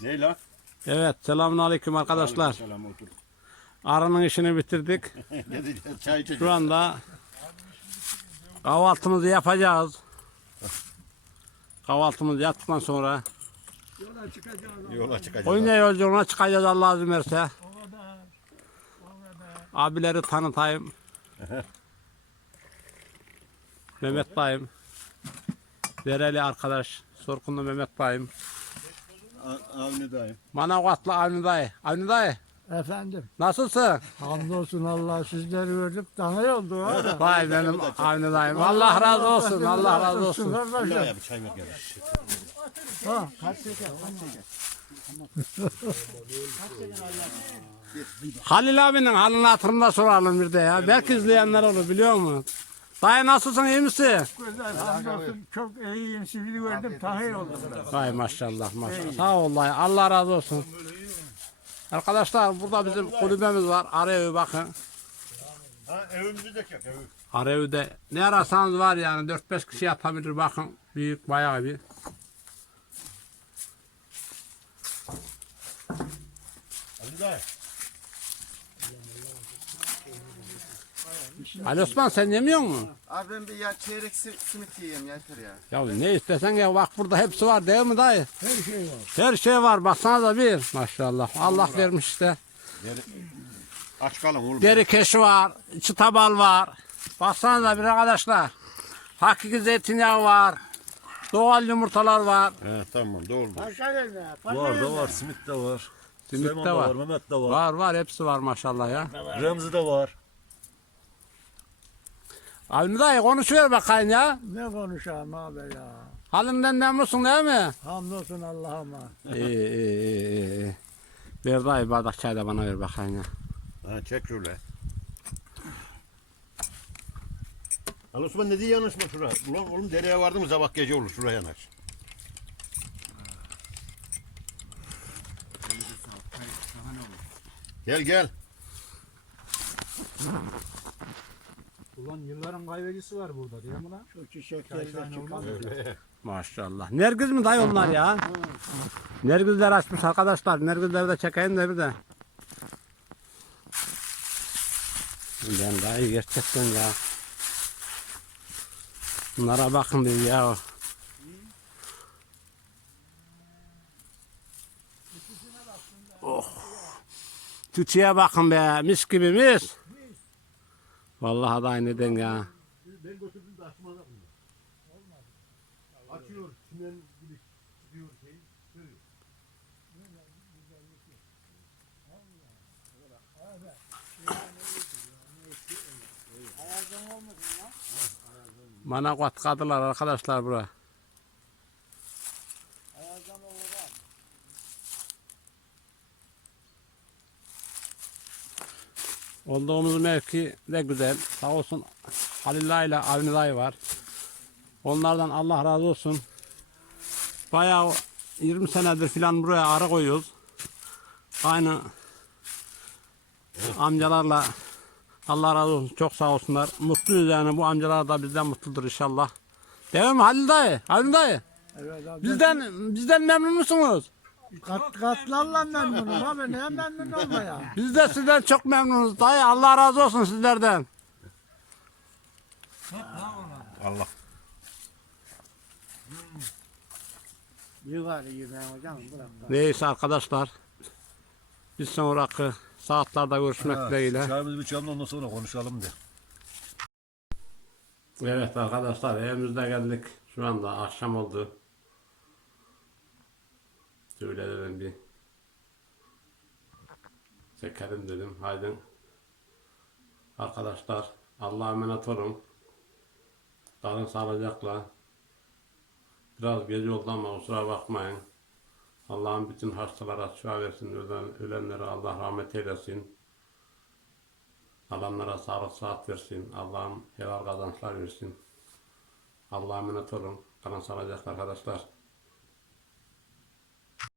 Ne lan? Evet selamünaleyküm arkadaşlar. Selam otur. Arının işini bitirdik. ne diyeceğiz? Çay içeceğiz. Şu anda kahvaltımızı yapacağız. Kahvaltımızı yaptıktan sonra Yola çıkacağız. Yola çıkacağız. Konya yolculuğuna çıkacağız Allah izin verirse. O kadar. O kadar. Abileri tanıtayım. Mehmet dayım. Dereli arkadaş. Sorkunlu Mehmet dayım. Avni dayım. Manavgatlı Avni dayı. Avni dayı Efendim. nasılsın? Hamdolsun Allah sizleri gördük. İyi oldu. Vay benim Avni dayım. Allah razı olsun. Allah razı olsun. Daha bir çay ver gel. Ha, kaç şeker, kaç şeker. Halil abinin halini hatırında soralım bir de ya. Belki izleyenler olur biliyor musun? Dayı nasılsın iyi misin? Güzel, hamdolsun. Çok iyiyim. Sizi gördüm. Daha iyi oldu. Vay maşallah maşallah. Sağ ol dayı. Allah razı olsun. Arkadaşlar burada bizim kulübemiz var. Arayı bakın. Ha evimizi de çek evi. Arayü'de ne arasanız var yani 4-5 kişi yatabilir bakın. Büyük bayağı bir. Ali dayı. Ali Osman sen yemiyor musun? Abi ben bir ya çeyrek si- simit yiyeyim yeter ya. Ya ne istesen ya bak burada hepsi var değil mi dayı? Her şey var. Her şey var baksana da bir. Maşallah Allah vermiş işte. Aç kalın oğlum. Deri keşi var, çıtabal var. Baksana da bir arkadaşlar. Hakiki zeytinyağı var. Doğal yumurtalar var. He tamam. Başka ne? Var da var, simit de var. Simit Süleyman de var, Mehmet de var. Var var hepsi var maşallah ya. Remzi de var. Avni dayı konuşuyor bakayım ya. Ne konuşalım abi ya. Halinden memnunsun değil mi? Hamdolsun Allah'ıma. İyi iyi iyi. iyi. Ver dayı bardak çay da bana ver bakayım ya. Ha çek şöyle. Ali Osman ne diye yanaşma şuraya? Ulan oğlum dereye vardı mı sabah gece olur şuraya yanaş. Gel gel. Ulan yılların kaybedicisi var burada değil mi lan? Şu çiçekleri de çıkalım. Maşallah. Nergiz mi dayı onlar ya? Nergizler açmış arkadaşlar. Nergizleri de çekeyim de bir de. Ben dayı gerçekten ya. Bunlara bakın bir ya. Oh. Tütüye bakın be. Mis gibi mis. Vallahi da neden ya. Ben götürdüm de açmadı mı? Açıyor. Çimen gibi çıkıyor şey. Bana katkadılar arkadaşlar bura. Olduğumuz mevki de güzel. Sağ olsun Halillah ile Avni dayı var. Onlardan Allah razı olsun. Bayağı 20 senedir filan buraya arı koyuyoruz. Aynı amcalarla Allah razı olsun. Çok sağ olsunlar. Mutluyuz yani. Bu amcalar da bizden mutludur inşallah. Değil mi Halil dayı? Halil dayı. Evet abi. Bizden bizden memnun musunuz? Kat, katlarla memnunum abi. Neye memnun olma ya? Biz de sizden çok memnunuz dayı. Allah razı olsun sizlerden. Allah. Yukarı yürüyen hocam bırak. Neyse arkadaşlar. Biz sonraki saatlerde görüşmek dileğiyle. Çayımızı bir de ondan sonra konuşalım de. Evet arkadaşlar evimizde geldik. Şu anda akşam oldu. Şöyle dedim bir çekelim dedim. Haydi. Arkadaşlar Allah'a emanet olun. Kalın sağlıcakla. Biraz gece oldu ama kusura bakmayın. Allah'ın bütün hastalara şifa versin. Ölen, ölenlere Allah rahmet eylesin. Alanlara sağlık saat versin. Allah'ım helal kazançlar versin. Allah'a emanet olun. Kalın sağlıcakla arkadaşlar.